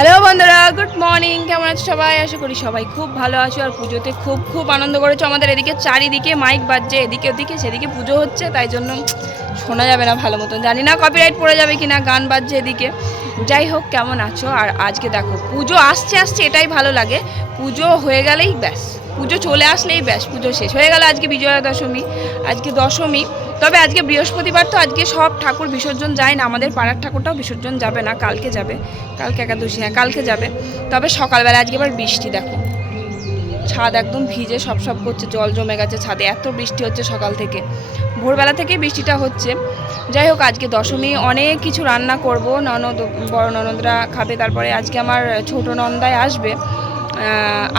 Hello বন্ধুরা, good morning. কেমন আছো সবাই? আশা করি সবাই খুব ভালো আছো আর পুজোতে খুব খুব আনন্দ করেছ। আমাদের এদিকে চারিদিকে মাইক বাজছে, এদিকে ওদিকে, সেদিকে পুজো হচ্ছে, তাই জন্য শোনা যাবে না ভালো মতন। জানি না কপিরাইট পড়ে যাবে কি না গান বাজছে এদিকে। যাই হোক, কেমন আছো? আর আজকে দেখো, পুজো আসছে আসছে, এটাই ভালো লাগে। পুজো হয়ে গেলেই ব্যাস। পুজো চলে আসলেই ব্যাস, পুজো শেষ। হয়ে গেল আজকে বিজয়া দশমী, আজকে দশমী। তবে আজকে বৃহস্পতিবার তো আজকে সব ঠাকুর বিসর্জন যায় না, আমাদের পাড়ার ঠাকুরটাও বিসর্জন যাবে না, কালকে যাবে। কালকে একাদশী হ্যাঁ কালকে যাবে। তবে সকালবেলা আজকে এবার বৃষ্টি, দেখো। ছাদ একদম ভিজে সব সব করছে, জল জমে গেছে ছাদে, এত বৃষ্টি হচ্ছে সকাল থেকে। ভোরবেলা থেকে বৃষ্টিটা হচ্ছে। যাই হোক, আজকে দশমী, অনেক কিছু রান্না করব। ননদ, বড় ননদরা খাবে, তারপরে আজকে আমার ছোট নন্দায় আসবে।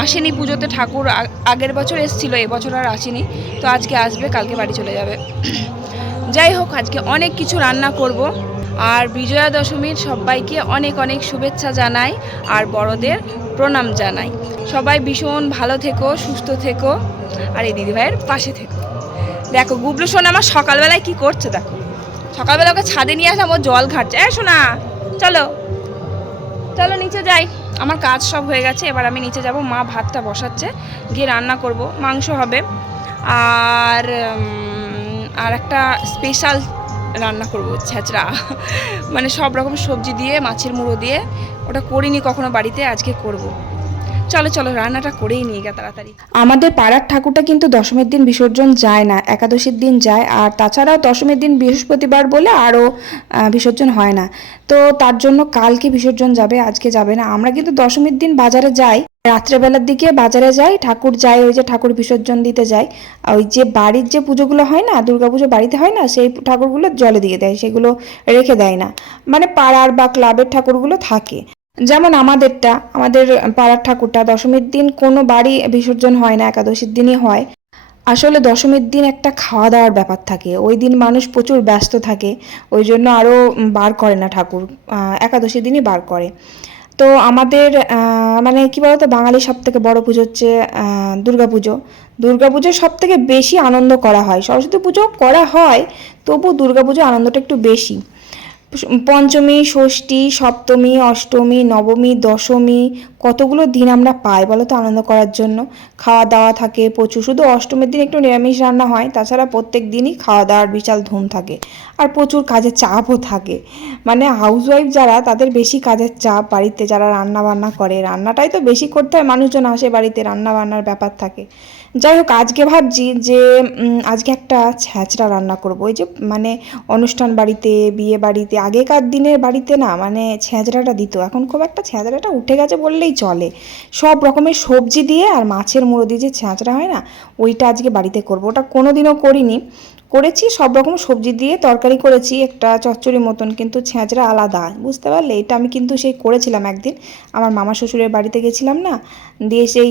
আসেনি পুজোতে, ঠাকুর আগের বছর এসেছিল এবছর আর আসেনি। তো আজকে আসবে, কালকে বাড়ি চলে যাবে। যাই হোক, আজকে অনেক কিছু রান্না করব। আর বিজয়া দশমীর সবাইকে অনেক অনেক শুভেচ্ছা জানাই। আর বড়দের প্রণাম জানাই। সবাই ভীষণ ভালো থেকো, সুস্থ থেকো, আর এই দিদিভাইয়ের পাশে থেকো। দেখো, গুবলু সোনা আমার সকালবেলায় কি করছে দেখো। সকালবেলা ওকে ছাদে নিয়ে আসলাম, ও জল ঘাটছে। এ সোনা, চলো। চলো, নিচে যাই। আমার কাজ সব হয়ে গেছে, এবার আমি নিচে যাব। মা ভাতটা বসাচ্ছে, গিয়ে রান্না করব, মাংস হবে। আর আর একটা স্পেশাল রান্না করব, ছেঁচড়া। মানে সব রকম সবজি দিয়ে, মাছের মুড়ো দিয়ে, ওটা করিনি কখনো বাড়িতে, আজকে করব। চলো চলো, রান্নাটা করেই নিয়ে গে তাড়াতাড়ি। আমাদের পাড়ার ঠাকুরটা কিন্তু দশমীর দিন বিসর্জন যায় না, একাদশীর দিন যায়, আর তাছাড়াও দশমীর দিন বৃহস্পতিবার বলে আরও বিসর্জন হয় না। তো তার জন্য কালকে বিসর্জন যাবে, আজকে যাবে না। আমরা কিন্তু দশমীর দিন বাজারে যাই, রাত্রেবেলার দিকে বাজারে যাই, ঠাকুর যাই ওই যে ঠাকুর বিসর্জন দিতে যাই ওই যে বাড়ির যে পুজোগুলো হয় না দুর্গাপুজো বাড়িতে হয় না, সেই ঠাকুরগুলো জলে দিয়ে দেয়, সেগুলো রেখে দেয় না। মানে পাড়ার বা ক্লাবের ঠাকুরগুলো থাকে। যেমন আমাদেরটা, আমাদের পাড়ার ঠাকুরটা, দশমীর দিন কোনো বাড়ি বিসর্জন হয় না, একাদশীর দিনই হয়। আসলে দশমীর দিন একটা খাওয়া দাওয়ার ব্যাপার থাকে। ওই দিন মানুষ প্রচুর ব্যস্ত থাকে, ওই জন্য আরও বার করে না ঠাকুর একাদশীর দিনই বার করে। তো আমাদের মানে কী বলতো, বাঙালির সব থেকে বড়ো পুজো হচ্ছে দুর্গাপুজো দুর্গাপুজো। সব থেকে বেশি আনন্দ করা হয়। সরস্বতী পুজো করা হয়, তবু দুর্গাপুজো আনন্দটা একটু বেশি। পঞ্চমী, ষষ্ঠী, সপ্তমী, অষ্টমী, নবমী, দশমী, কতগুলো দিন আমরা পাই বলো তো আনন্দ করার জন্য? খাওয়া দাওয়া থাকে প্রচুর। শুধু অষ্টমীর দিন একটু নিরামিষ রান্না হয়, তাছাড়া প্রত্যেক দিনই খাওয়া দাওয়ার বিশাল ধুম থাকে আর প্রচুর কাজের চাপও থাকে। মানে হাউসওয়াইফ যারা, তাদের বেশি কাজের চাপ, বাড়িতে যারা রান্না বান্না করে, রান্নাটাই তো বেশি করতে হয়, মানুষজন আসে বাড়িতে রান্না বান্নার ব্যাপার থাকে। যাই হোক, আজকে ভাবছি যে আজকে একটা ছ্যাঁচড়া রান্না করব। ওই যে মানে অনুষ্ঠান বাড়িতে, বিয়ে বাড়িতে, আগেকার দিনের বাড়িতে না মানে ছ্যাঁচড়াটা দিত। এখন খুব একটা ছ্যাঁচড়াটা উঠে গেছে বললেই চলে। সব রকমের সবজি দিয়ে আর মাছের মুড়ো দিয়ে যে ছ্যাঁচড়া হয় না, ওইটা আজকে বাড়িতে করব। ওটা কোনো দিনও করিনি। করেছি, সব রকম সবজি দিয়ে তরকারি করেছি, একটা চচ্চড়ি মতন, কিন্তু ছ্যাঁচড়া আলাদা। বুঝতে পারলে? এটা আমি কিন্তু সেই করেছিলাম একদিন। আমার মামা শ্বশুরের বাড়িতে গেছিলাম না? দিয়ে সেই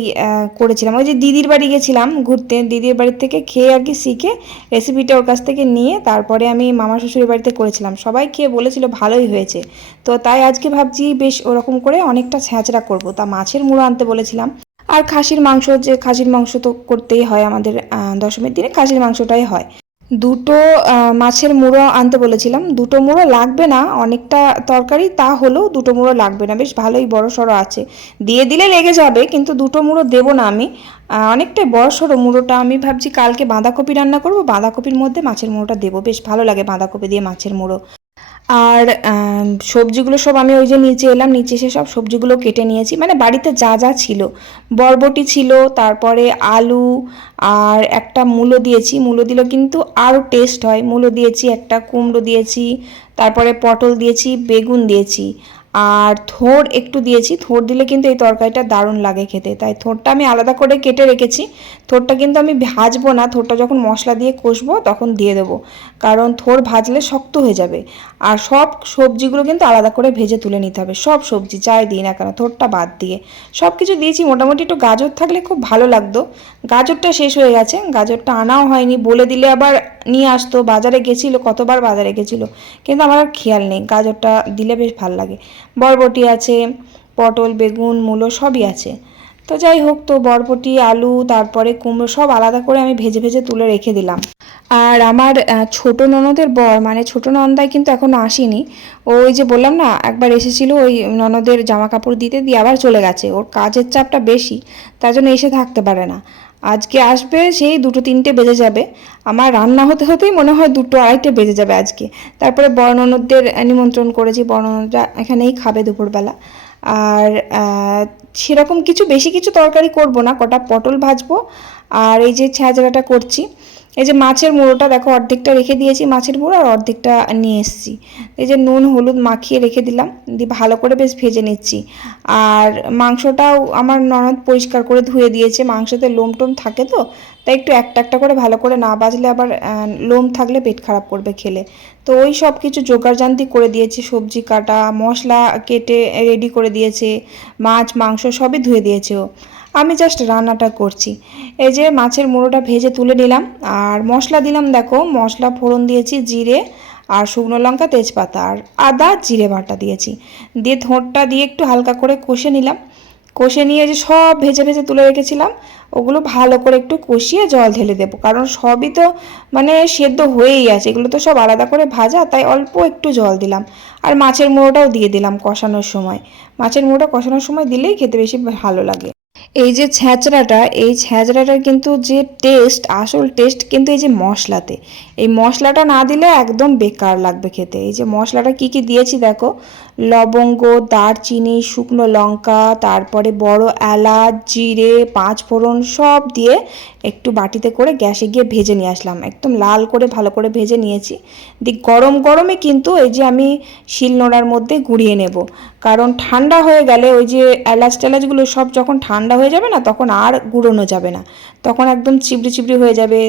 করেছিলাম। ওই যে দিদির বাড়ি গেছিলাম ঘুরতে। দিদির বাড়ি থেকে খেয়ে আর কি শিখে রেসিপিটা ওর কাছ থেকে নিয়ে তারপরে আমি মামা শ্বশুরের বাড়িতে করেছিলাম। সবাই খেয়ে বলেছিল ভালোই হয়েছে। তো তাই আজকে ভাবছি বেশ ওরকম করে অনেকটা ছ্যাঁচড়া করব। তা মাছের মুড়ো আনতে বলেছিলাম। আর খাসির মাংস যে, খাসির মাংস তো করতেই হয় আমাদের দশমীর দিনে খাসির মাংসটাই হয়। দুটো মাছের মুড়ো আনতে বলেছিলাম। দুটো মুড়ো লাগবে না, অনেকটা তরকারি, তা হলেও দুটো মুড়ো লাগবে না। বেশ ভালোই বড় সড়ো আছে। দিয়ে দিলে লেগে যাবে, কিন্তু দুটো মুড়ো দেবো না আমি। অনেকটাই বড় সড়ো মুড়োটা আমি ভাবছি কালকে বাঁধাকপি রান্না করব, বাঁধাকপির মধ্যে মাছের মুড়োটা দেবো। বেশ ভালো লাগে বাঁধাকপি দিয়ে মাছের মুড়ো। আর সবজিগুলো সব আমি ওই যে নিচে এলাম, নিচে এসে সব সবজিগুলো কেটে নিয়েছি। মানে বাড়িতে যা যা ছিল। বরবটি ছিল, তারপরে আলু আর একটা মূলো দিয়েছি। মূলো দিলে কিন্তু আরও টেস্ট হয়। মূলো দিয়েছি, একটা কুমড়ো দিয়েছি, তারপরে পটল দিয়েছি, বেগুন দিয়েছি। আর থোড় একটু দিয়েছি। থোড় দিলে কিন্তু এই তরকারিটা দারুণ লাগে খেতে। তাই থোড়টা আমি আলাদা করে কেটে রেখেছি। থোড়টা কিন্তু আমি ভাজবো না। থোড়টা যখন মশলা দিয়ে কষবো তখন দিয়ে দেবো। কারণ থোড় ভাজলে শক্ত হয়ে যাবে। আর সব সবজিগুলো কিন্তু আলাদা করে ভেজে তুলে নিতে হবে। সব সবজি যাই দিই না কেন, থোড়টা বাদ দিয়ে। সব কিছু দিয়েছি। মোটামুটি একটু গাজর থাকলে খুব ভালো লাগতো। গাজরটা শেষ হয়ে গেছে। গাজরটা আনাও হয়নি। বলে দিলে আবার নিয়ে আসতো। বাজারে গেছিল, কতবার বাজারে গেছিল। কিন্তু আমার আর খেয়াল নেই। গাজরটা দিলে বেশ ভালো লাগে। বরবটি আছে, পটল, বেগুন, মূলো সবই আছে। তো যাই হোক, তো বরবটি, আলু, তারপরে কুমড়ো সব আলাদা করে আমি ভেজে ভেজে তুলে রেখে দিলাম। আর আমার ছোট ননদের বর মানে ছোট নন্দায় কিন্তু এখনও আসেনি। ওই যে বললাম না, একবার এসেছিল ওই ননদের জামা কাপড় দিতে, দিয়ে আবার চলে গেছে। ওর কাজের চাপটা বেশি, তার জন্য এসে থাকতে পারে না। আজকে আসবে, সেই দুটো তিনটে বেজে যাবে। আমার রান্না হতে হতেই মনে হয় দুটো আড়াইটে বেজে যাবে আজকে। তারপরে বর্ণনদের নিমন্ত্রণ করেছি বর্ণনদরা এখানেই খাবে দুপুরবেলা। আর সেরকম কিছু, বেশি কিছু তরকারি করব না, কটা পটল ভাজবো। আর এই যে ছ্যাঁচড়াটা করছি এই যে মাছের মুড়োটা দেখো, অর্ধেকটা রেখে দিয়েছি মাছের মুড়ো আর অর্ধেকটা নিয়ে এসেছি। এই যে নুন, হলুদ মাখিয়ে রেখে দিলাম, দিয়ে ভালো করে বেশ ভেজে নিচ্ছি। আর মাংসটাও আমার ননদ পরিষ্কার করে ধুয়ে দিয়েছে, মাংসতে লোম টোম থাকে তো, তাই একটু একটা একটা করে ভালো করে না বাজলে আবার লোম থাকলে পেট খারাপ করবে খেলে। তো ওই সব কিছু জোগাড়জান্তি করে দিয়েছে, সবজি কাটা, মশলা কেটে রেডি করে দিয়েছে, মাছ, মাংস সবই ধুয়ে দিয়েছে ও। আমি জাস্ট রান্নাটা করছি। এই যে মাছের মুড়োটা ভেজে তুলে নিলাম, আর মশলা দিলাম দেখো, মশলা ফোড়ন দিয়েছি, জিরে আর শুকনো লঙ্কা, তেজপাতা, আর আদা, জিরে বাটা দিয়েছি। দিয়ে ধোঁটটা দিয়ে একটু হালকা করে কষে নিলাম। কষে নিয়ে যে সব ভেজে ভেজে তুলে রেখেছিলাম, ওগুলো ভালো করে একটু কষিয়ে জল ঢেলে দেবো, কারণ সবই তো মানে সেদ্ধ হয়েই আছে, এগুলো তো সব আলাদা করে ভাজা, তাই অল্প একটু জল দিলাম। আর মাছের মুড়োটাও দিয়ে দিলাম কষানোর সময়। মাছের মুড়োটা কষানোর সময় দিলেই খেতে বেশি ভালো লাগে। এই যে ছ্যাঁচড়াটা এই ছ্যাঁচড়াটার কিন্তু যে টেস্ট আসল টেস্ট কিন্তু এই যে মশলাতে। এই মশলাটা না দিলে একদম বেকার লাগবে খেতে। এই যে মশলাটা কি কি দিয়েছি দেখো। লবঙ্গ, দারচিনি, শুকনো লঙ্কা, তারপরে বড় এলাচ, জিরে, পাঁচ ফোড়ন সব দিয়ে একটু বাটিতে করে গ্যাসে গিয়ে ভেজে নিয়ে আসলাম। একদম লাল করে ভালো করে ভেজে নিয়েছি। দি, গরম গরমে কিন্তু এই যে আমি শিলনোড়ার মধ্যে গুঁড়িয়ে নেব। কারণ ঠান্ডা হয়ে গেলে ওই যে এলাচ টেলাচগুলো সব যখন ঠান্ডা হয়ে যাবে না, তখন আর গুঁড়োনো যাবে না। তখন একদম চিবড়ি চিবড়ি হয়ে যাবে,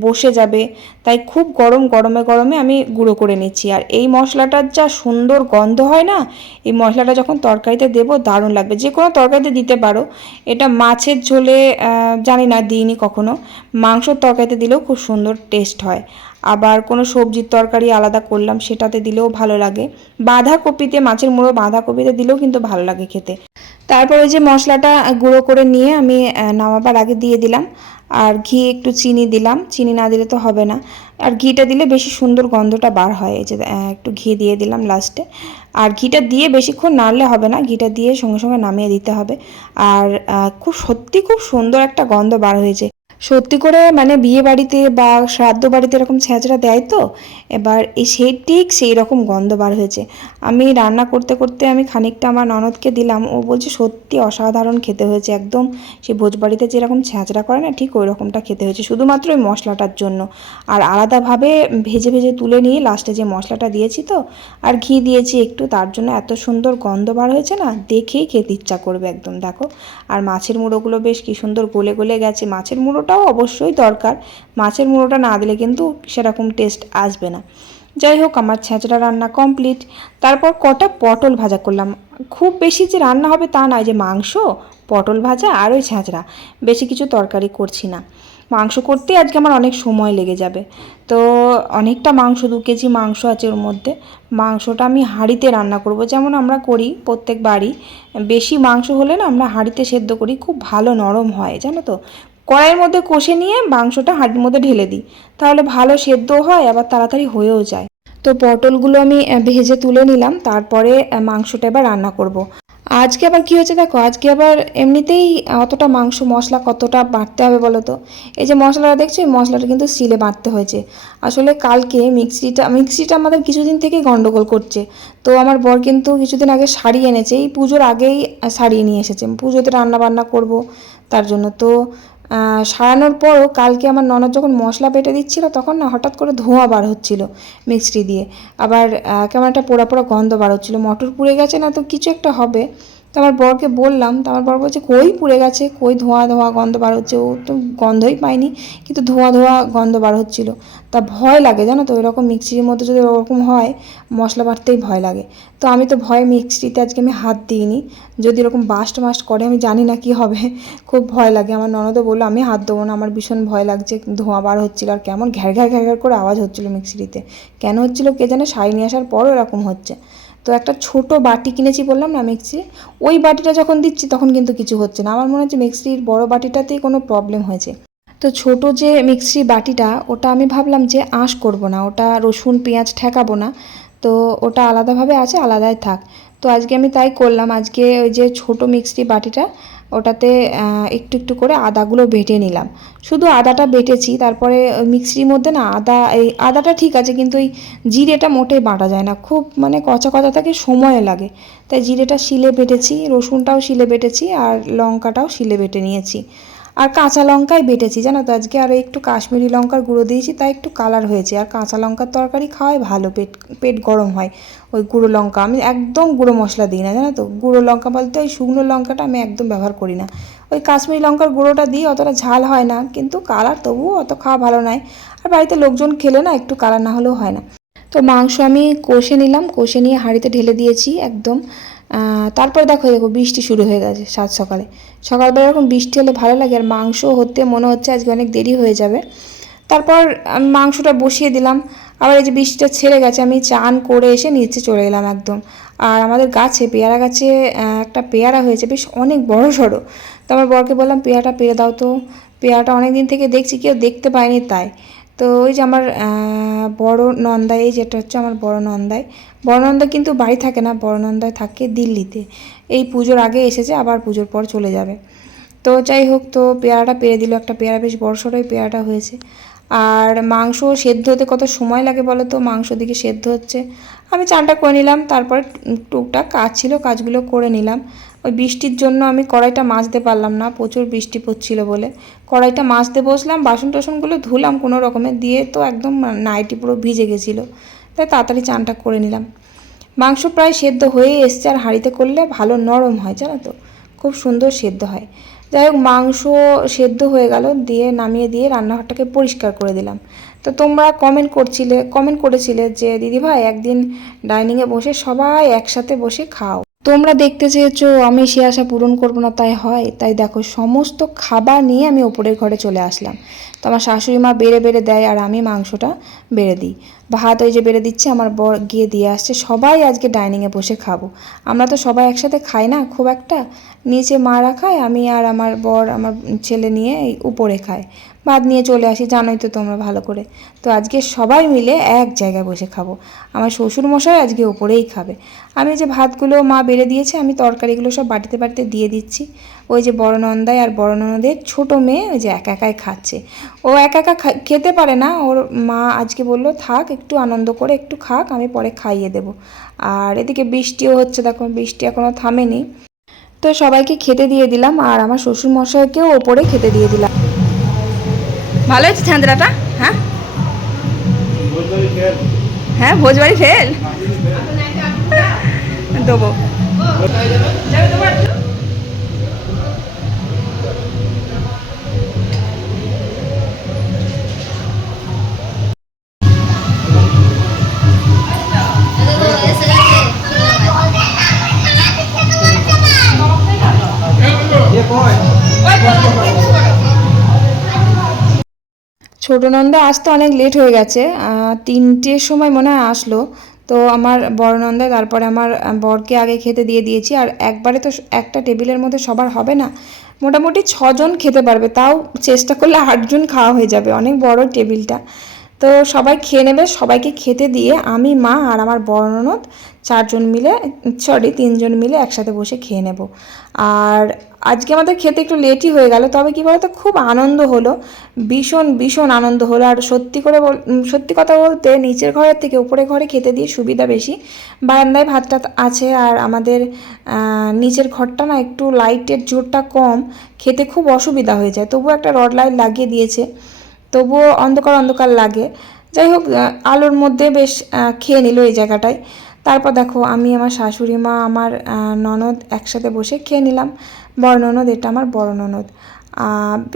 বসে যাবে। তাই খুব গরম গরমে গরমে আমি গুঁড়ো করে নিচ্ছি। আর এই মশলাটার যা সুন্দর গন্ধ হয় না এই মশলাটা যখন তরকারিতে দেবো, দারুণ লাগবে। যে কোনো তরকারিতে দিতে পারো। এটা মাছের ঝোলে জানি না, দিইনি কখনো। মাংসর তরকারিতে দিলেও খুব সুন্দর টেস্ট হয়। আবার কোনো সবজির তরকারি আলাদা করলাম, সেটাতে দিলেও ভালো লাগে। বাঁধাকপিতে, মাছের মুড়ো বাঁধাকপিতে দিলেও কিন্তু ভালো লাগে খেতে। তারপরে যে মশলাটা গুঁড়ো করে নিয়ে আমি নামাবার আগে দিয়ে দিলাম। আর ঘি একটু চিনি দিলাম। চিনি না দিলে তো হবে না। আর ঘিটা দিলে বেশি সুন্দর গন্ধটা বার হয়। এই যে একটু ঘি দিয়ে দিলাম লাস্টে আর ঘিটা দিয়ে বেশিক্ষণ নাড়লে হবে না। ঘিটা দিয়ে সঙ্গে সঙ্গে নামিয়ে দিতে হবে। আর খুব সত্যি খুব সুন্দর একটা গন্ধ বার হয়েছে। সত্যি করে মানে বিয়ে বাড়িতে বা শ্রাদ্ধ বাড়িতে এরকম ছ্যাঁচড়া দেয় তো? এবার এই সেই ঠিক সেই রকম গন্ধ বার হয়েছে। আমি রান্না করতে করতে আমি খানিকটা আমার ননদকে দিলাম। ও বলছে, সত্যি অসাধারণ খেতে হয়েছে একদম। সেই ভোজবাড়িতে যেরকম ছ্যাঁচড়া করে না, ঠিক ওই রকমটা খেতে হয়েছে। শুধুমাত্র ওই মশলাটার জন্য। আর আলাদাভাবে ভেজে ভেজে তুলে নিয়ে লাস্টে যে মশলাটা দিয়েছি তো, আর ঘি দিয়েছি একটু, তার জন্য এত সুন্দর গন্ধ বার হয়েছে না, দেখেই খেতে ইচ্ছা করবে একদম, দেখো। আর মাছের মুড়োগুলো বেশ কি সুন্দর গলে গলে গেছে। মাছের মুড়োটাও অবশ্যই দরকার। মাছের মুড়োটা না দিলে কিন্তু সেরকম টেস্ট আসবে না। যাই হোক, আমার ছেঁচড়া রান্না কমপ্লিট তারপর কটা পটল ভাজা করলাম। খুব বেশি যে রান্না হবে তা নয় যে মাংস, পটল ভাজা আর ওই ছেঁচড়া। বেশি কিছু তরকারি করছি না। মাংস করতে আজকে আমার অনেক সময় লেগে যাবে। তো অনেকটা মাংস, দু কেজি মাংস আছে ওর মধ্যে। মাংসটা আমি হাঁড়িতে রান্না করব। যেমন আমরা করি প্রত্যেক বাড়ি। বেশি মাংস হলে না আমরা হাঁড়িতে সেদ্ধ করি। খুব ভালো নরম হয়, জানো তো? কড়াইয়ের মধ্যে কষে নিয়ে মাংসটা হাঁড়ির মধ্যে ঢেলে দিই। তাহলে ভালো সেদ্ধ হয়, আবার তাড়াতাড়ি হয়েও যায়। তো পটলগুলো আমি ভেজে তুলে নিলাম, তারপরে মাংসটা এবার রান্না করব। আজকে আবার কি হয়েছে দেখো, আজকে আবার এমনিতেই অতটা মাংস মশলা কতটা বাটতে হবে বলো তো? এই যে মশলাটা দেখছ, এই মশলাটা কিন্তু সিলে বাটতে হয়েছে। আসলে কালকে মিক্সিটা মিক্সিটা আমাদের কিছুদিন থেকেই গন্ডগোল করছে। তো আমার বর কিন্তু কিছুদিন আগে শাড়ি এনেছে, এই পুজোর আগেই শাড়ি নিয়ে এসেছে। পুজোতে রান্না বান্না করব, তার জন্য। তো সারানোর পরও কালকে আমার ননদ যখন মশলা বেটে দিচ্ছিল, তখন না হঠাৎ করে ধোঁয়া বার হচ্ছিল মিক্সটি দিয়ে। আবার কেমন একটা পোড়া পোড়া গন্ধ বার হচ্ছিল। মটর পুড়ে গেছে না তো, কিছু একটা হবে। তো আমার বরকে বললাম, তো আমার বর বলছে, কই পুড়ে গেছে? কই ধোঁয়া ধোঁয়া গন্ধ বার হচ্ছে? ও তো গন্ধই পায়নি, কিন্তু ধোঁয়া ধোঁয়া গন্ধ বার হচ্ছিল। তা ভয় লাগে, জানো তো? ওইরকম মিক্সির মধ্যে যদি ওরকম হয়, মশলা বাটতেই ভয় লাগে। তো আমি তো ভয়ে মিক্সিতে আজকে আমি হাত দিইনি। যদি এরকম বাস্ট মাস্ট করে, আমি জানি না কি হবে। খুব ভয় লাগে। আমার ননদও বলল, আমি হাত দেবো না, আমার ভীষণ ভয় লাগছে, ধোঁয়া বার হচ্ছিল। আর কেমন ঘ্যার ঘ্যার ঘ্যার ঘ্যার করে আওয়াজ হচ্ছিল মিক্সিতে। কেন হচ্ছিল কে জানে? শাড়ি নিয়ে আসার পরও এরকম হচ্ছে। তো একটা ছোট বাটি কিনেছি বললাম না মিক্সি ওই বাটিটা যখন দিচ্ছি তখন কিন্তু কিছু হচ্ছে না। আমার মনে হচ্ছে মিক্সির বড় বাটিটাতেই কোনো প্রবলেম হয়েছে। তো ছোট যে মিক্সি বাটিটা, ওটা আমি ভাবলাম যে আঁশ করব না, ওটা রসুন, পেঁয়াজ ঠেকাবো না। তো ওটা আলাদাভাবে আছে, আলাদাই থাক। তো আজকে আমি তাই করলাম, আজকে ওই যে ছোট মিক্সি বাটিটা ওটাতে একটু একটু করে আদাগুলো বেটে নিলাম। শুধু আদাটা বেটেছি, তারপরে মিক্সির মধ্যে না আদা, এই আদাটা ঠিক আছে, কিন্তু ওই জিরেটা মোটেই বাটা যায় না। খুব মানে কচা কচা থাকে, সময় লাগে। তাই জিরেটা শিলে বেটেছি, রসুনটাও শিলে বেটেছি, আর লঙ্কাটাও শিলে বেটে নিয়েছি। আর কাঁচা লঙ্কাই বেটেছি, জানো তো? আজকে আর একটু কাশ্মীরি লঙ্কার গুঁড়ো দিয়েছি, তাই একটু কালার হয়েছে। আর কাঁচা লঙ্কার তরকারি খাওয়াই ভালো, পেট পেট গরম হয়। ওই গুঁড়ো লঙ্কা, আমি একদম গুঁড়ো মশলা দিই না, জানো তো? গুঁড়ো লঙ্কা বলতে ওই শুকনো লঙ্কাটা আমি একদম ব্যবহার করি না। ওই কাশ্মীরি লঙ্কার গুঁড়োটা দিই, অতটা ঝাল হয় না, কিন্তু কালার তবুও অত খাওয়া ভালো নয়। আর বাড়িতে লোকজন খেলে না, একটু কালার না হলেও হয় না। তো মাংস আমি কষে নিলাম, কষে নিয়ে হাঁড়িতে ঢেলে দিয়েছি একদম। তারপর দেখো দেখো, বৃষ্টি শুরু হয়ে গেছে সাত সকালে। সকালবেলা এরকম বৃষ্টি হলে ভালো লাগে, আর মাংস হতে মনে হচ্ছে আজকে অনেক দেরি হয়ে যাবে। তারপর আমি মাংসটা বসিয়ে দিলাম। আবার এই যে বৃষ্টিটা ছেড়ে গেছে, আমি চান করে এসে নিচে চলে এলাম একদম। আর আমাদের গাছে, পেয়ারা গাছে একটা পেয়ারা হয়েছে, বেশ অনেক বড় সড়ো। তো আমার বরকে বললাম, পেয়ারাটা পেরে দাও তো। পেয়ারাটা অনেক দিন থেকে দেখছি, কেউ দেখতে পায়নি তাই। তো ওই যে আমার বড় নন্দাই, এই যেটা হচ্ছে আমার বড় নন্দাই। বড় নন্দা কিন্তু বাড়ি থাকে না, বড় নন্দায় থাকে দিল্লিতে। এই পুজোর আগে এসেছে, আবার পুজোর পর চলে যাবে। তো যাই হোক, তো পেয়ারাটা পেরে দিল, একটা পেয়ারা বেশ বড় সড়োই পেয়ারাটা হয়েছে। আর মাংস সেদ্ধ হতে কত সময় লাগে বলো তো? মাংস দিকে সেদ্ধ হচ্ছে। আমি চানটা করে নিলাম, তারপরে টুকটাক কাজ ছিল, কাজগুলো করে নিলাম। ওই বৃষ্টির জন্য আমি কড়াইটা মাজতে পারলাম না, প্রচুর বৃষ্টি পড়ছিল বলে। কড়াইটা মাজতে বসলাম, বাসন টাসনগুলো ধুলাম কোনো রকমে, দিয়ে তো একদম নাইটি পুরো ভিজে গেছিল। তাই তাড়াতাড়ি চানটা করে নিলাম। মাংস প্রায় সেদ্ধ হয়ে এসছে, আর হাঁড়িতে করলে ভালো নরম হয়, জানো তো? খুব সুন্দর সেদ্ধ হয়। যাই হোক, মাংস সেদ্ধ হয়ে গেল, দিয়ে নামিয়ে দিয়ে রান্নাঘরটাকে পরিষ্কার করে দিলাম। তো তোমরা কমেন্ট করছিলে কমেন্ট করেছিলে যে, দিদিভাই, একদিন ডাইনিংয়ে বসে সবাই একসাথে বসে খাও। তোমরা দেখতে চেয়েছো, আমি সে আশা পূরণ করব না, তাই হয়। তাই দেখো, সমস্ত খাবার নিয়ে আমি ওপরের ঘরে চলে আসলাম। তো আমার শাশুড়ি মা বেড়ে বেড়ে দেয় আর আমি মাংসটা বেড়ে দিই। ভাত ওই যে বেড়ে দিচ্ছে, আমার বর গিয়ে দিয়ে আসছে, সবাই আজকে ডাইনিংয়ে বসে খাব। আমরা তো সবাই একসাথে খাই না, খুব একটা। নিচে মারা খায় আমি আর আমার বর, আমার ছেলে নিয়ে উপরে খায়। ভাত নিয়ে চলে আসি, জানোই তো তোমরা ভালো করে। তো আজকে সবাই মিলে এক জায়গায় বসে খাব। আমার শ্বশুর মশাই আজকে ওপরেই খাবে। আমি যে ভাতগুলো মা বেড়ে দিয়েছে, আমি তরকারিগুলো সব বাটিতে বাটিতে দিয়ে দিচ্ছি। ওই যে বড় নন্দাই আর বড় ননদের ছোটো মেয়ে ওই যে একা একাই খাচ্ছে। ও একা একা খেতে পারে না, ওর মা আজকে বলল, থাক, একটু আনন্দ করে একটু খাক, আমি পরে খাইয়ে দেবো। আর এদিকে বৃষ্টিও হচ্ছে, দেখো বৃষ্টি এখনও থামেনি। তো সবাইকে খেতে দিয়ে দিলাম, আর আমার শ্বশুর মশাইকেও ওপরে খেতে দিয়ে দিলাম। ভালো হয়েছে ছান্দ্রাটা হ্যাঁ? হ্যাঁ ভোজবাড়ি ফেল। দেবো। ছোট নন্দা আসতে অনেক লেট হয়ে গেছে। তিনটের সময় মনে হয় আসলো। তো আমার বড় নন্দা, তারপরে আমার বরকে আগে খেতে দিয়ে দিয়েছি। আর একবারে তো একটা টেবিলের মধ্যে সবার হবে না। মোটামুটি ছজন খেতে পারবে, তাও চেষ্টা করলে আটজন খাওয়া হয়ে যাবে। অনেক বড় টেবিলটা। তো সবাই খেয়ে নেবে, সবাইকে খেতে দিয়ে আমি, মা আর আমার বড় ননদ চারজন মিলে, সরি, তিনজন মিলে একসাথে বসে খেয়ে নেব। আর আজকে আমাদের খেতে একটু লেটই হয়ে গেল, তবে কি বলতো, খুব আনন্দ হলো, ভীষণ ভীষণ আনন্দ হলো। আর সত্যি করে বল সত্যি কথা বলতে নিচের ঘরের থেকে উপরের ঘরে খেতে দিয়ে সুবিধা বেশি। বারান্দায় ভাতটা আছে আর আমাদের নিচের ঘরটা না একটু লাইটের জোরটা কম, খেতে খুব অসুবিধা হয়ে যায়। তবুও একটা রড লাইট লাগিয়ে দিয়েছে। তবুও অন্ধকার অন্ধকার লাগে। যাই হোক আলোর মধ্যে বেশ খেয়ে নিল এই জায়গাটায়। তারপর দেখো, আমি, আমার শাশুড়ি মা, আমার ননদ একসাথে বসে খেয়ে নিলাম। বড় ননদ, এটা আমার বড় ননদ।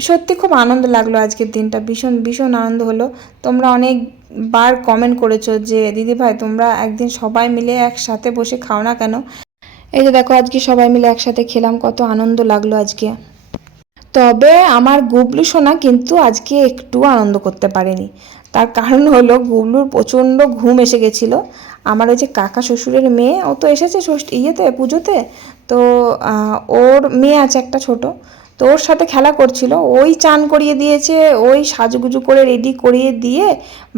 সত্যি খুব আনন্দ লাগল আজকের দিনটা, ভীষণ ভীষণ আনন্দ হলো। তোমরা অনেকবার কমেন্ট করেছ যে, দিদি ভাই, তোমরা একদিন সবাই মিলে একসাথে বসে খাও না কেন? এই যে দেখো, আজকে সবাই মিলে একসাথে খেলাম, কত আনন্দ লাগল আজকে। তবে আমার গুবলু সোনা কিন্তু আজকে একটু আনন্দ করতে পারেনি। তার কারণ হলো গুবলুর প্রচণ্ড ঘুম এসে গেছিল। আমার ওই যে কাকা শ্বশুরের মেয়ে, ও তো এসেছে ষষ্ঠী, ইয়েতে, পুজোতে। তো ওর মেয়ে আছে একটা ছোট। তো ওর সাথে খেলা করছিল। ওই চান করিয়ে দিয়েছে, ওই সাজুগুজু করে রেডি করিয়ে দিয়ে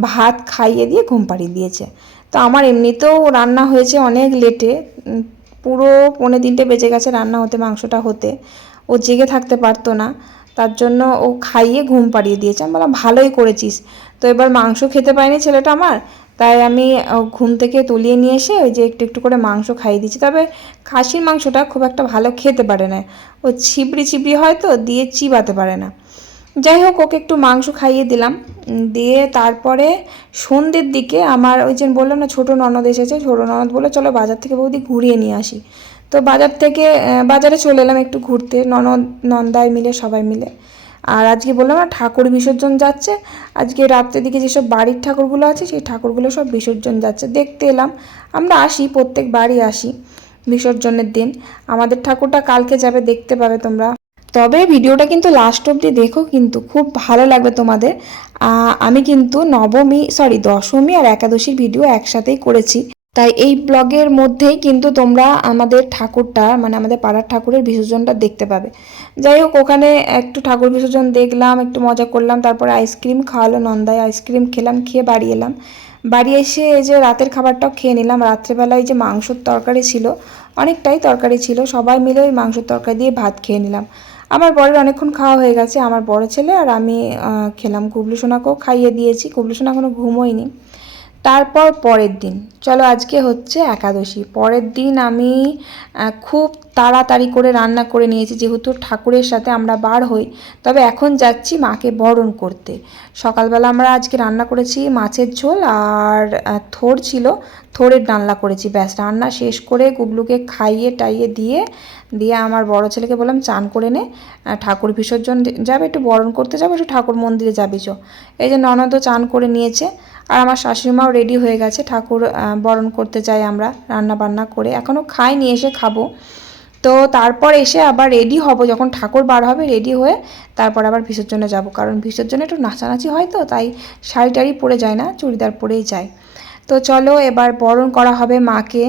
ভাত খাইয়ে দিয়ে ঘুম পাড়িয়ে দিয়েছে। তো আমার এমনিতেও রান্না হয়েছে অনেক লেটে পুরো পৌনে তিনটে বেজে গেছে রান্না হতে, মাংসটা হতে। ও জেগে থাকতে পারতো না। তার জন্য ও খাইয়ে ঘুম পাড়িয়ে দিয়েছে। আমি বললাম, ভালোই করেছিস। তো এবার মাংস খেতে পায়নি ছেলেটা আমার। তাই আমি ঘুম থেকে তুলিয়ে নিয়ে এসে ওই যে একটু একটু করে মাংস খাইয়ে দিচ্ছি তবে খাসির মাংসটা খুব একটা ভালো খেতে পারে না। ও ছিবড়ি ছিবড়ি হয় তো, দিয়ে চিবাতে পারে না। যাই হোক, ওকে একটু মাংস খাইয়ে দিলাম। দিয়ে তারপরে সন্ধ্যের দিকে আমার ওই যে বললাম না, ছোটো ননদ এসেছে। ছোটো ননদ বলে চলো বাজার থেকে বৌদি ঘুরিয়ে নিয়ে আসি। তো বাজার থেকে বাজারে চলে এলাম একটু ঘুরতে। ননদ নন্দায় মিলে, সবাই মিলে। আর আজকে বললাম না, ঠাকুর বিসর্জন যাচ্ছে। আজকে রাত্রের দিকে যেসব বাড়ির ঠাকুরগুলো আছে, সেই ঠাকুরগুলো সব বিসর্জন যাচ্ছে। দেখতে এলাম, আমরা আসি, প্রত্যেক বাড়ি আসি বিসর্জনের দিন। আমাদের ঠাকুরটা কালকে যাবে, দেখতে পাবে তোমরা। তবে ভিডিওটা কিন্তু লাস্ট অবধি দেখো, কিন্তু খুব ভালো লাগবে তোমাদের। আমি কিন্তু নবমী সরি দশমী আর একাদশীর ভিডিও একসাথেই করেছি। তাই এই ব্লগের মধ্যেই কিন্তু তোমরা আমাদের ঠাকুরটা মানে আমাদের পাড়ার ঠাকুরের বিসর্জনটা দেখতে পাবে। যাই হোক, ওখানে একটু ঠাকুর বিসর্জন দেখলাম, একটু মজা করলাম, তারপরে আইসক্রিম খাওয়ালো নন্দায়, আইসক্রিম খেলাম, খেয়ে বাড়ি এলাম। বাড়ি এসে এই যে রাতের খাবারটাও খেয়ে নিলাম। রাত্রেবেলায় যে মাংসর তরকারি ছিল, অনেকটাই তরকারি ছিল, সবাই মিলে ওই মাংসর তরকারি দিয়ে ভাত খেয়ে নিলাম। আমার বরের অনেকক্ষণ খাওয়া হয়ে গেছে, আমার বড় ছেলে আর আমি খেলাম। কুবলু সোনাকেও খাইয়ে দিয়েছি, কুবলু সোনা এখনও ঘুমোয়নি। তারপর পরের দিন। চলো আজকে হচ্ছে একাদশী। পরের দিন আমি খুব তাড়াতাড়ি করে রান্না করে নিয়েছি, যেহেতু ঠাকুরের সাথে আমরা বার হই। তবে এখন যাচ্ছি মাকে বরণ করতে। সকালবেলা আমরা আজকে রান্না করেছি মাছের ঝোল আর থোর ছিল। থোরের ডালনা করেছি। ব্যাস, রান্না শেষ করে গুবলুকে খাইয়ে টাইয়ে দিয়ে দিয়ে আমার বড় ছেলেকে বললাম, চান করে নে ঠাকুর বিসর্জন যাবে, একটু বরণ করতে যাবে, একটু ঠাকুর মন্দিরে যাবি চো। এই যে ননদও চান করে নিয়েছে, আর আমার শাশুড়িমাও রেডি হয়ে গেছে, ঠাকুর বরণ করতে যাই আমরা রান্না বান্না করে। এখনও খাইনি, এসে খাব। তো তারপর এসে আবার রেডি হব, যখন ঠাকুর বার হবে রেডি হয়ে তারপর আবার বিসর্জনে যাব। কারণ বিসর্জনে একটু নাচানাচি হয় তো, তাই শাড়ি টাড়ি পরে যায় না, চুড়িদার পরেই যায়। তো চলো, এবার বরণ করা হবে মাকে।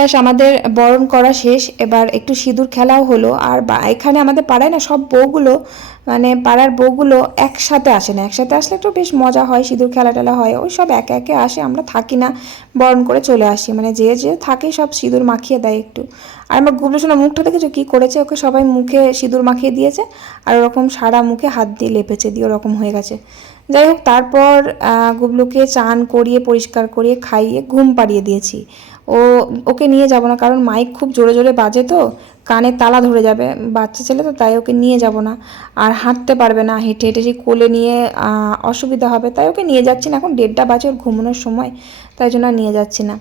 ব্যাস আমাদের বরণ করা শেষ। এবার একটু সিঁদুর খেলাও হলো। আর এখানে আমাদের পাড়ায় না সব বউগুলো মানে পাড়ার বউগুলো একসাথে আসে না। একসাথে আসলে একটু বেশ মজা হয়, সিঁদুর খেলা টেলা হয়। ওই সব একে একে আসে, আমরা থাকি না, বরণ করে চলে আসি। মানে যে যে থাকে সব সিঁদুর মাখিয়ে দেয় একটু। আর আমার গুবলু মুখটা দেখেছ কী করেছে? ওকে সবাই মুখে সিঁদুর মাখিয়ে দিয়েছে আর ওরকম সারা মুখে হাত দিয়ে লেপেছে, দিয়ে ওরকম হয়ে গেছে। যাই হোক, তারপর গুবলুকে চান করিয়ে, পরিষ্কার করিয়ে, খাইয়ে, ঘুম পাড়িয়ে দিয়েছি। ও, ওকে নিয়ে যাব না, কারণ মাইক খুব জোরে জোরে বাজে তো, কানে তালা ধরে যাবে, বাচ্চা ছেলে তো, তাই ওকে নিয়ে যাব না, আর হাঁটতে পারবে না, হেঁটে হেঁটে সেই কোলে নিয়ে অসুবিধা হবে, তাই ওকে নিয়ে যাচ্ছি না, এখন দেড়টা বাজে ওর ঘুমানোর সময়, তাই জন্য নিয়ে যাচ্ছি না,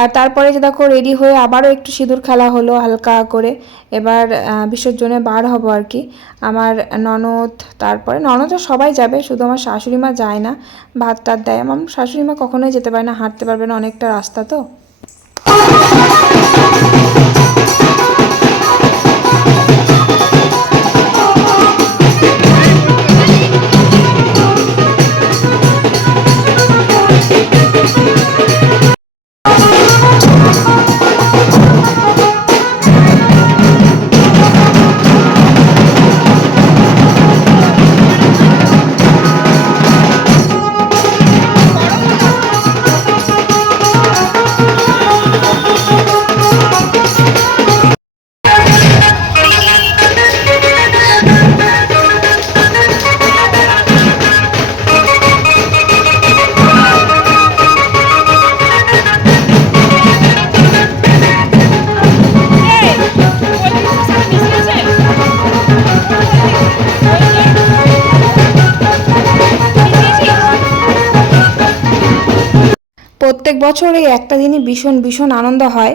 আর তারপরে যে দেখো রেডি হয়ে আবারও একটু সিঁদুর খেলা হলো, হালকা করে, এবার বিসর্জনে বার হব আর কি, আমার ননদ, তারপরে ননদও সবাই যাবে, শুধু আমার শাশুড়ি মা যায় না, ভাত টাত দেয়, আমার শাশুড়ি মা কখনোই যেতে পারে না, হাঁটতে পারবে না, অনেকটা রাস্তা তো Thank you. বছর একটা দিনই ভীষণ ভীষণ আনন্দ হয়।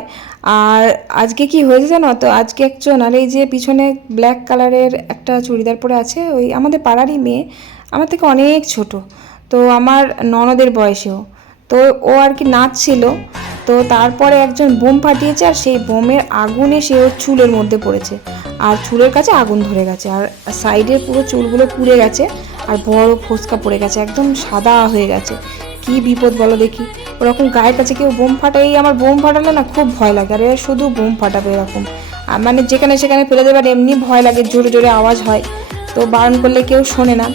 আর আজকে কি হয়েছে জানো তো? আজকে একজন আর এই যে পিছনে ব্ল্যাক কালারের একটা চুড়িদার পরে আছে, ওই আমাদের পাড়ারই মেয়ে, আমার থেকে অনেক ছোট। তো আমার ননদের বয়সেও। তো ও আর কি নাচছিল। তো তারপরে একজন বোম ফাটিয়েছে আর সেই বোমের আগুনে সে ওর চুলের মধ্যে পড়েছে। আর চুলের কাছে আগুন ধরে গেছে। আর সাইডের পুরো চুলগুলো পুড়ে গেছে। আর বড় ফোসকা পড়ে গেছে। একদম সাদা হয়ে গেছে। কি বিপদ বলো দেখি। ওরকম গায়ের কাছে কেউ বোম ফাটাই আমার বোম ফাটালে না খুব ভয় লাগে। আর শুধু বোম ফাটাবে এরকম। মানে যেখানে সেখানে ফেলে দেবে আর এমনি ভয় লাগে, জোরে জোরে আওয়াজ হয়। তো বারণ করলে কেউ শোনে না।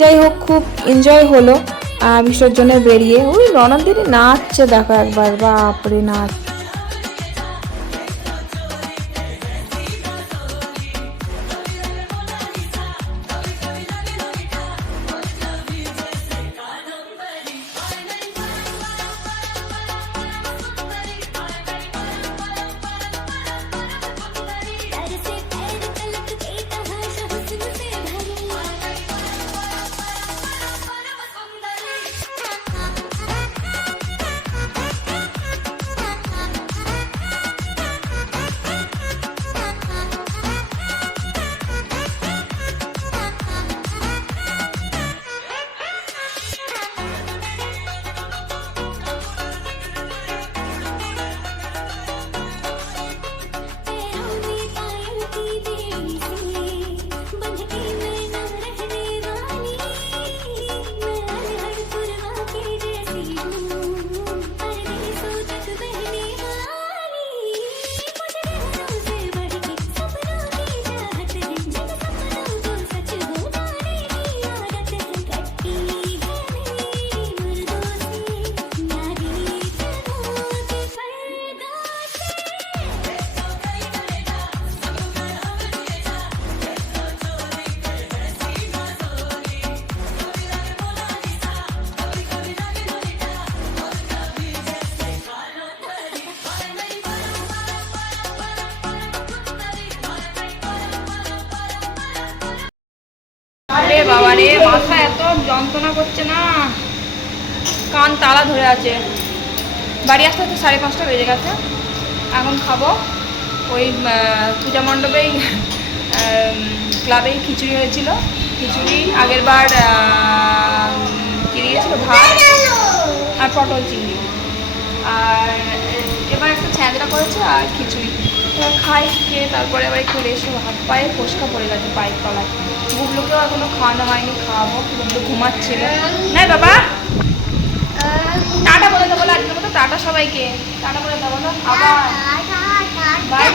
যাই হোক, খুব এনজয় হলো বিসর্জনে বেরিয়ে। ওই রণদিনী নাচছে দেখো একবার, বাপরে নাচ। যন্ত্রণা করছে না। কান তালা ধরে আছে। বাড়ি আসতে আসতে সাড়ে পাঁচটা বেজে গেছে। এখন খাব। ওই পূজা মণ্ডপেই ক্লাবেই খিচুড়ি হয়েছিল। খিচুড়ি, আগের বার দিয়েছিল? ভাত আর পটল চিংড়ি। আর, এবার একটা ছ্যাঁদরা করেছে আর খিচুড়ি। খাই, খেয়ে তারপরে আবার একটু রেস্ট হাত পায়ে ফসকা পড়ে গেছে পায়ের তলায়। গুবলুকেও এখনও খাওয়ানো হয়নি খাওয়াবো গুবলু ঘুমাচ্ছিল। না বাবা টাটা বলে দেবো আজকের মতো টাটা সবাইকে। টাটা বলে দেবো না আবার। বাই